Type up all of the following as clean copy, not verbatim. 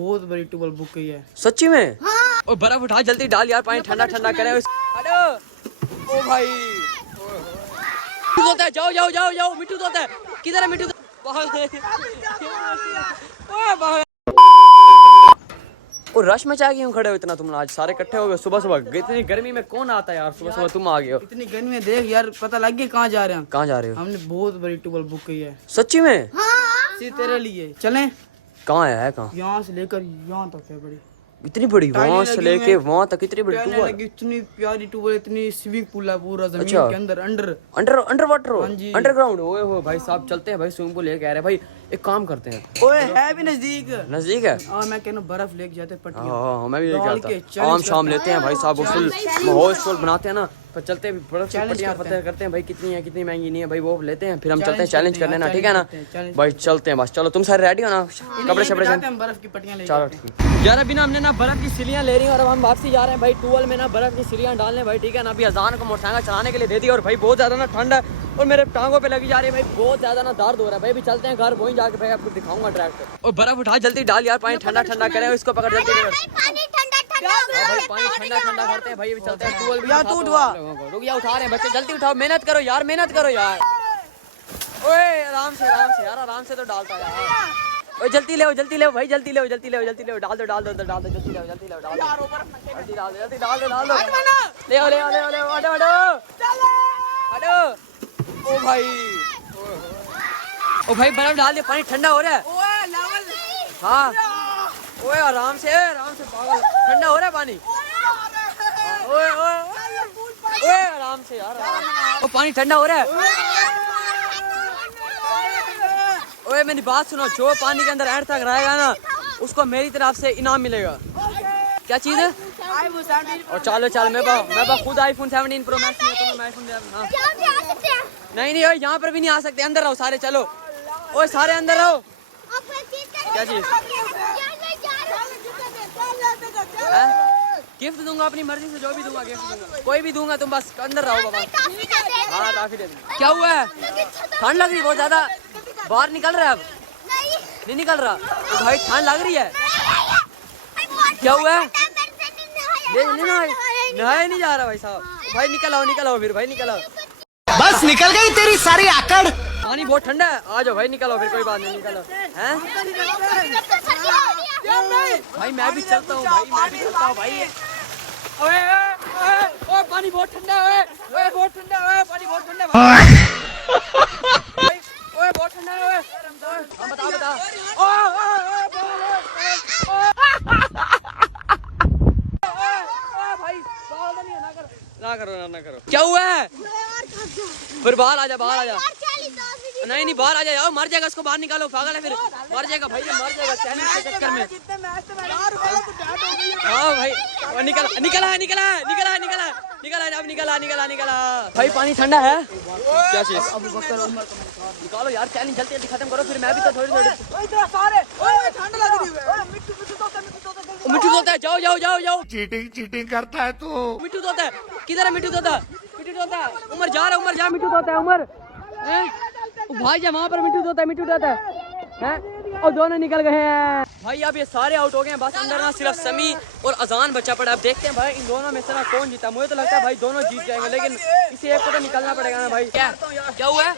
बहुत बड़ी tubewell book की है। सच्ची में? हाँ। ओ बर्फ उठा जल्दी डाल यार, पानी ठंडा ठंडा करे। हेलो ओ भाई होता है, जाओ जाओ जाओ जाओ। मिट्टू होता है, किधर है मिट्टू? और रश में चाय क्यों खड़े हो इतना तुम? आज सारे इकट्ठे हो गए सुबह सुबह। इतनी गर्मी में कौन आता है यार सुबह सुबह? तुम आ गए हो। इतनी गर्मी में देख यार, पता लग गया कहाँ जा रहे हैं। कहाँ जा रहे हो? हमने बहुत बड़ी ट्यूबवेल बुक की है। सच्ची में? सिर्फ तेरे लिए। चलें? कहाँ है? कहाँ? यहाँ से लेकर यहाँ तक है बड़ी। इतनी बड़ी? वहाँ से लेके वहाँ तक इतनी बड़ी ट्यूबवेल? इतनी प्यारी ट्यूबवेल, इतनी स्विमिंग पूल है पूरा जमीन के अंदर, अंडर वाटर, अंडरग्राउंड। ओए हो भाई साहब, चलते हैं भाई स्विमिंग पूल लेके आ रहे हैं भाई। एक काम करते हैं। ओए है भी नजदीक है। मैं कहना बर्फ लेके जाते पट्टियां। हाँ मैं भी लेके आता। आम शाम लेते हैं भाई साहब, फुल माहौल बनाते हैं ना, पर चलते हैं बर्फ की पट्टियां पता करते हैं भाई कितनी है कितनी महंगी नहीं है भाई, वो लेते हैं फिर हम चलते हैं चैलेंज करने ना, ठीक है ना भाई? चलते हैं बस। चलो तुम सारे रेडी हो ना? कपड़े शपड़े बर्फ की पट्टियां ले। चलो ठीक यार। अभी ना हमने ना बर्फ की सिलियां ले रही हैं और अब हम वापसी जा रहे हैं भाई टूवल में ना बर्फ की सिलियां डालने भाई, ठीक है ना? अभी अजान को मोटरसाइकिल चलाने के लिए दे दी और भाई बहुत ज्यादा ना ठंड है और मेरे टांगों पे लगी जा रही है भाई, बहुत ज्यादा ना दर्द हो रहा है भाई। अभी चलते हैं घर, वहीं जाके भाई आपको दिखाऊंगा ट्रैक्टर। और बर्फ उठा जल्दी डाल यार, पानी ठंडा ठंडा करे, इसको पकड़ जल्दी। पानी ठंडा ठंडा करते हैं भाई। अभी चलते हैं टूवल भी। रुक जा, उठा रहे हैं बच्चे, जल्दी उठाओ, मेहनत करो यार, मेहनत करो यार। ओए आराम से यार, आराम से तो डालता यार। ओए जल्दी ले भाई, जल्दी ले डाल दो जल्दी ले डाल दो। ले ओ भाई बर्फ डाल दे, पानी ठंडा हो रहा है। हाँ ओए आराम से पागल, ठंडा हो रहा है पानी। ओए आराम से यार, ओ पानी ठंडा हो रहा है। ओए मेरी बात सुनो, जो पानी के अंदर एंड तक रहेगा ना उसको मेरी तरफ से इनाम मिलेगा। क्या चीज है? और चलो मैं खुद iPhone 17 Pro Max में तुम्हें iPhone दे। हाँ नहीं ओए यहाँ पर भी नहीं आ सकते, अंदर रहो सारे, चलो ओए सारे अंदर रहो। क्या चीज? गिफ्ट दूंगा अपनी मर्जी से, जो भी दूंगा गिफ्ट दूंगा, कोई भी दूंगा, तुम बस अंदर रहो बाबा। हाँ काफी दे दूंगा। क्या हुआ है? ठंड लग रही है बहुत ज्यादा, बाहर निकल रहा है? अब नहीं निकल रहा तो भाई, ठंड लग रही है। क्या हुआ है? नहाए नहीं जा रहा भाई साहब। भाई निकल आओ फिर, भाई निकल आओ। बस निकल गई तेरी सारी आकड़। पानी बहुत ठंडा है, आ जाओ भाई, निकलो फिर, कोई बात नहीं, निकलो। हैं भाई मैं भी चलता हूँ भाई। ओए पानी बहुत ठंडा है, ओए बहुत ठंडा है, पानी बहुत ठंडा है ओए बहुत ठंडा है। हम बता भाई ना करो। क्या हुआ है? फिर बाहर आ जा। नहीं बाहर आ जा यार, मर जाएगा, इसको बाहर निकालो, पागल है फिर, मर जाएगा भाई, मर जाएगा चैलेंज के चक्कर में। हाँ भाई निकला भाई, पानी ठंडा है। क्या चीज? निकालो यार, चैलेंज जल्दी खत्म करो, फिर मैं भी तो थोड़ी मिट्टू होता है, जाओ। चीटिंग करता है तू। मिट्टू होता है, किधर है मिट्टू होता? उमर जा मिट्टू होता है, उमर भाई जा वहाँ पर मिट्टू होता है। और दोनों निकल गए हैं भाई। अब ये सारे आउट हो गए हैं, बस अंदर ना सिर्फ समी और अजान बचा पड़ा। अब देखते हैं भाई इन दोनों में से ना कौन जीता। मुझे तो लगता है भाई दोनों जीत जाएंगे, लेकिन इसी एक को तो निकलना पड़ेगा ना भाई। क्या हुआ है?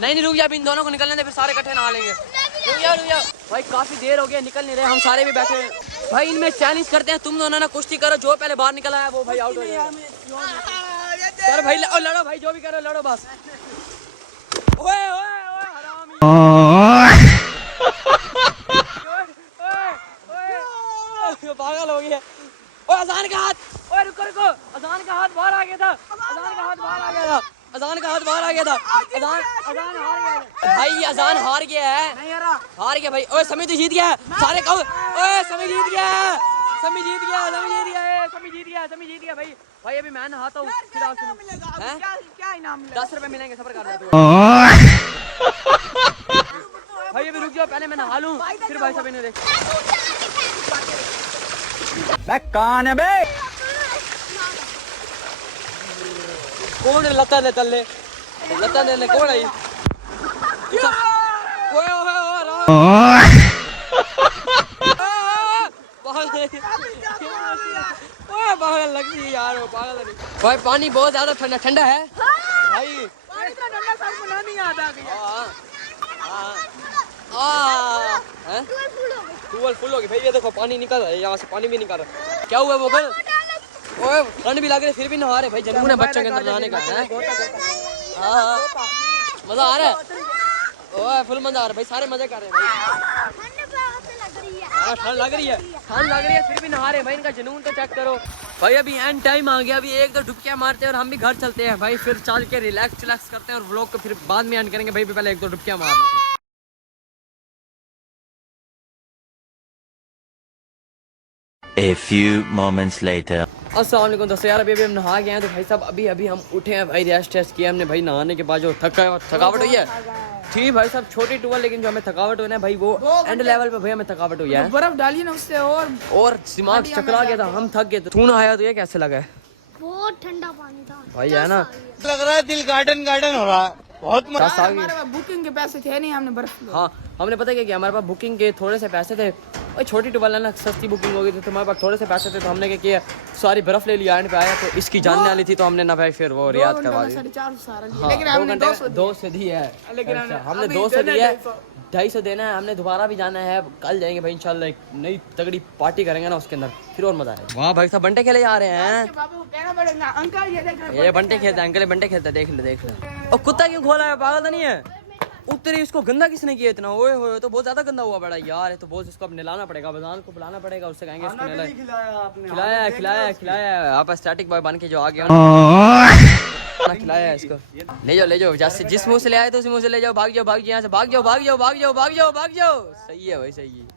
नहीं रुक जा, अब इन दोनों को निकलने दे, फिर सारे इकट्ठे नहा लेंगे। रुक जा भाई, काफी देर हो गया, निकल नहीं रहे, हम सारे भी बैठे हैं भाई। इनमें चैलेंज करते हैं, तुम दोनों ना कुश्ती करो, जो पहले बाहर निकला है वो भाई आउट हो जाएगा। चलो भाई लड़ो भाई, जो भी करो लड़ो बस। पागल हो गया। ओए अजान का हाथ, ओए रुको अजान का हाथ बाहर आ गया था। अजान भाई, अजान हार गया है भाई। ओए समी तो जीत गया, सारे कहो। ओए समी जीत गया भाई। अभी मैं नहाता हूँ, फिर आप क्या इनाम मिलेगा? 10 रुपए मिलेंगे, सफर कर दो भाई। अभी रुक जाओ, पहले मैं नहा लूँ, फिर भाई सभी ने देख। कौन है बे? कौन लता ले तल्ले कौन है? भाई पानी बहुत ज्यादा ठंडा ठंडा है भाई। पानी तो ठंडा सबको नहीं आता ट्यूबवेल फुल हो गई भाई। ये देखो पानी निकल रहा है, यहाँ से पानी भी निकल रहा है। क्या हुआ वो कल? ओए ठंड भी लग रही फिर भी नहा रहे भाई। जनून है बच्चों के अंदर नहाने का। हाँ मजा आ रहा है। ओए फुल मजा आ रहा है भाई, सारे मजे कर रहे हैं भाई। ठंड लग रही है फिर भी नहा रहे भाई। इनका जुनून तो चेक करो भाई। अभी एंड टाइम आ गया, अभी एक दो डुबकियां मारते हैं और हम भी घर चलते हैं भाई। फिर चल के रिलैक्स करते हैं और व्लॉग को फिर बाद में एंड करेंगे भाई। पहले एक दो डुबकियां मार लेते हैं। A few moments later. अस्सलाम वालेकुम दोस्तों। यार अभी हम नहा गए हैं तो भाई साहब अभी हम उठे हैं भाई। रेस्ट किया हमने भाई। नहाने के बाद जो थकावट हुई है ठीक भाई साहब, छोटी टूअल, लेकिन जो हमें थकावट हुई है भाई वो एंड लेवल पे भाई हमें थकावट हुई है। बर्फ डाली ना उससे और दिमाग चकरा गया था, हम थक गए थे। तू आया तो ये कैसे लगा है? बहुत ठंडा पानी था भाई है ना, लग रहा है दिल गार्डन हो रहा है। बहुत हमारे पास बुकिंग के पैसे थे नहीं, हमने बर्फ ली। हाँ हमने पता क्या किया, हमारे पास बुकिंग के थोड़े से पैसे थे और छोटी टूबल है ना सस्ती बुकिंग हो गई थी, तो हमारे पास थोड़े से पैसे थे तो हमने क्या किया, सारी बर्फ ले लिया। एंड पे आया तो इसकी जानने वाली थी तो हमने ना भाई फिर वो रियाद करवा दी। 450 हाँ, लेकिन हमने 200 दी है। लेकिन अच्छा, हमने अभी 200 देना दी है, 250 250 देना है। हमने दोबारा भी जाना है, कल जाएंगे भाई इंशाल्लाह। एक नई तगड़ी पार्टी करेंगे ना उसके अंदर, फिर और मजा आएगा। वाह भाई साहब बंटे खेले जा रहे हैं। बाबू को कहना पड़ेगा अंकल ये देख ये बंटे खेलते हैं, अंकल बंटे खेलते हैं, देख ले। और कुत्ता क्यों खोला है, पागल तो नहीं है? उतरी इसको गंदा किसने किया इतना? ओए होए तो बहुत ज्यादा गंदा हुआ बड़ा यार। तो बहुत इसको अब नहलाना पड़ेगा, बजान को बुलाना पड़ेगा, उससे कहेंगे इसको नहलाया। खिलाया आप स्टैटिक बॉय बन के जो आ गया खिलाया इसको। ले जाओ जैसे जिस मुंह से ले आए तो उसी मुंह से ले जाओ। भाग जाओ यहाँ से, भाग जाओ। सही है भाई, सही है।